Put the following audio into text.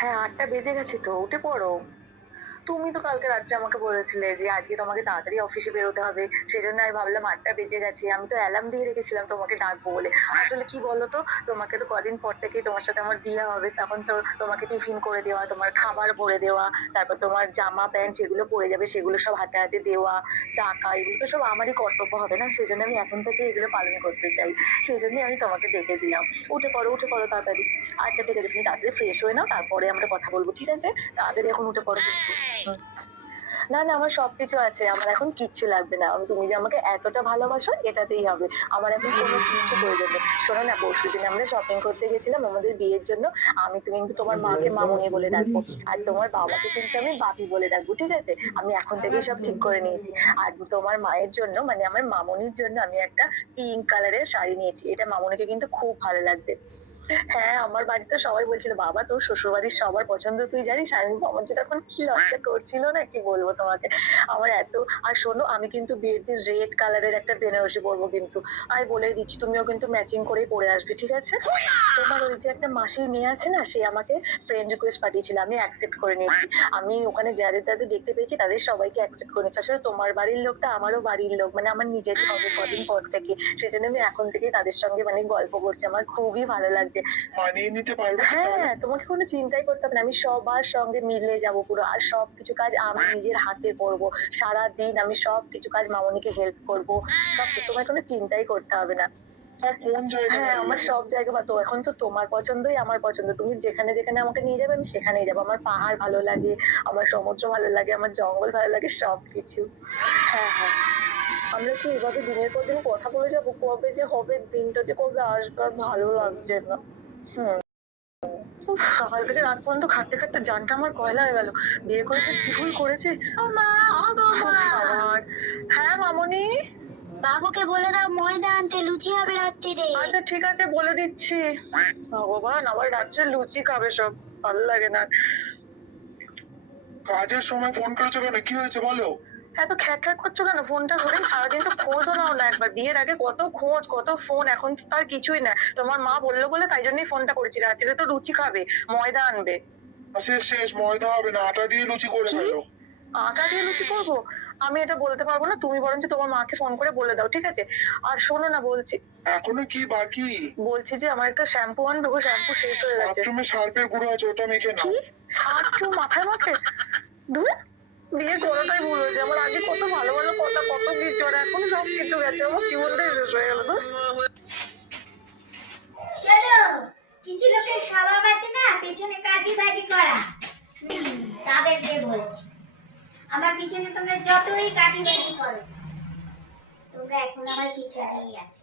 হ্যাঁ, ৮টা বেজে গেছে তো, উঠে পড়ো। তুমি তো কালকে রাত্রে আমাকে বলেছিলে যে আজকে তোমাকে তাড়াতাড়ি অফিসে বেরোতে হবে। সেজন্য আমি ভাবলাম ৮টা বেজে গেছে। আমি তো অ্যালার্ম দিয়ে রেখেছিলাম তোমাকে ডাকবো বলে। আসলে কি বলতো? তোমাকে তো কদিন পর থেকেই তোমার সাথে আমার বিয়ে হবে। তখন তো তোমাকে টিফিন করে দেওয়া, তোমার খাবার ভরে দেওয়া, তারপর তোমার জামা প্যান্ট যেগুলো পরে যাবে সেগুলো সব হাতে, হাতে দেওয়া, ডাকা এগুলো তো সব আমারই কর্তব্য হবে না? সেজন্য আমি এখন থেকে এগুলো পালন করতে চাই। সেজন্যই আমি তোমাকে ডেকে দিলাম। উঠে পড়ো তাড়াতাড়ি। আচ্ছা ঠিক আছে, তুমি তাড়াতাড়ি ফ্রেশ হয়ে নাও, তারপরে আমরা কথা বলবো, ঠিক আছে? তাড়াতাড়ি এখন উঠে পড়ো কিন্তু। হুম। না, না, আমার সবকিছু আছে। আমার এখন কিচ্ছু লাগবে না। তুমি যে আমাকে এতটা ভালোবাসো এটাতেই হবে। আমার এখন কোনো কিচ্ছু প্রয়োজন নেই। শোনো না, পরশুদিন আমরা শপিং করতে গেছিলাম আমাদের বিয়ের জন্য। আমি তো কিন্তু তোমার মাকে মামুনি বলে ডাকবো। আর তোমার বাবাকে কিন্তু আমি বাপি বলে ডাকবো, ঠিক আছে? আমি এখন থেকেই সব ঠিক করে নিয়েছি। আর তোমার মায়ের জন্য মানে আমার মামুনির জন্য আমি একটা পিঙ্ক কালারের শাড়ি নিয়েছি। এটা মামুনিকে কিন্তু খুব ভালো লাগবে। হ্যাঁ, আমার বাড়িতে সবাই বলছিল, "বাবা তোর শ্বশুরবাড়ির সবার পছন্দ তুই জানিস?" আমি আমার যে তখন কি লজ্জা করছিল না কি বলবো তোমাকে। আমার এত আর শোনো আমি কিন্তু বিয়ের দিন রেড কালারের একটা বেনারসি পরবো কিন্তু। আমি বলেই দিচ্ছি তুমিও কিন্তু ম্যাচিং করেই পরে আসবে, ঠিক আছে? তোমার ওই যে একটা মাসির মেয়ে আছে না সে আমাকে ফ্রেন্ড রিকোয়েস্ট পাঠিয়েছিল। আমি অ্যাকসেপ্ট করে নিয়েছি। আমি ওখানে যাদের দেখতে পেয়েছি তাদের সবাইকে অ্যাকসেপ্ট করে নিয়েছি। আসলে তোমার বাড়ির লোকটা আমারও বাড়ির লোক। মানে আমার নিজেরই হবে কদিন পর থেকে। সেজন্য আমি এখন থেকেই তাদের সঙ্গে মানে গল্প করছি। আমার খুবই ভালো লাগছে। মানিয়ে নিতে পারবে তো তাহলে? হ্যাঁ, তোমাকে কোনো চিন্তাই করতে হবে না। আমি সবার সঙ্গে মিলে যাবো পুরো। আর সবকিছু কাজ আমি নিজের হাতে করবো। সারাদিন আমি সবকিছু কাজ মামুনিকে হেল্প করবো। সবকিছু তোমার কোনো চিন্তাই করতে হবে না। তার কোন জায়গা হ্যাঁ, আমার সব জায়গা তো এখন তো তোমার পছন্দই আমার পছন্দ। তুমি যেখানে, যেখানে আমাকে নিয়ে যাবে আমি সেখানেই যাবো। আমার পাহাড় ভালো লাগে, আমার সমুদ্র ভালো লাগে, আমার জঙ্গল ভালো লাগে সবকিছু। হ্যাঁ, হ্যাঁ। আমরা কি এভাবে দিনের পর দিন কথা বলে যাবো? কবে যে হবে দিনটা যে কবে আসবে আর ভালো লাগছে না। হুম। উফ! সকাল থেকে রাত পর্যন্ত খাটতে, খাটতে জানটা আমার কয়লা হয়ে গেল। বিয়ে করে যে কি ভুল করেছি। ও মা! ওগো মা! বাবার হ্যাঁ, মামুনি? বাবুকে বলে দাও ময়দা আনতে, লুচি হবে রাত্তিরে। আচ্ছা ঠিক আছে বলে দিচ্ছি। ভগবান! আবার রাত্রে লুচি খাবে সব। ভাল লাগে না। কাজের সময় ফোন করেছো কেন? কি হয়েছে বলো? এত খ্যাঁক করছো কেন? ফোনটা ধরেই সারাদিন তো খোঁজও নাও না একবার। বিয়ের আগে কত খোঁজ, কত ফোন, এখন তো আর কিছুই না। তোমার মা বলল বলে তাই জন্যই ফোনটা করেছি। রাত্রিরে তো লুচি খাবে, ময়দা আনবে। শেষ ময়দা হবে না, আটা দিয়ে লুচি করে ফেলো। আটা দিয়ে লুচি করবো? আমি এটা বলতে পারবো না। তুমি বরঞ্চ তোমার মাকে ফোন করে বলে দাও, ঠিক আছে? আর শোনো না বলছি। এখনো কি বাকি? বলছি যে আমার একটা শ্যাম্পু আনবে গো, শ্যাম্পু শেষ হয়ে গেছে। বাথরুমে সার্ফের গুঁড়ো আছে, ওটা মেখে নাও। কি? সার্ফ মাথায় মাখে? ধুর! বিয়ে করাটাই ভুল হয়েছে। আমার আগে কত ভালো, ভালো কথা, কত কিছু আর এখন সব কিছু গেছে। আমার জীবনটাই শেষ হয়ে গেল ধুর। শোনো, কিছু লোকের স্বভাব আছে না পেছনে কাটিবাজি করা। তাদেরকে বলছি, আমার পিছনে তোমরা যতই কাটিবাজি করো, তোমরা এখন আমার পিছনেই আছো।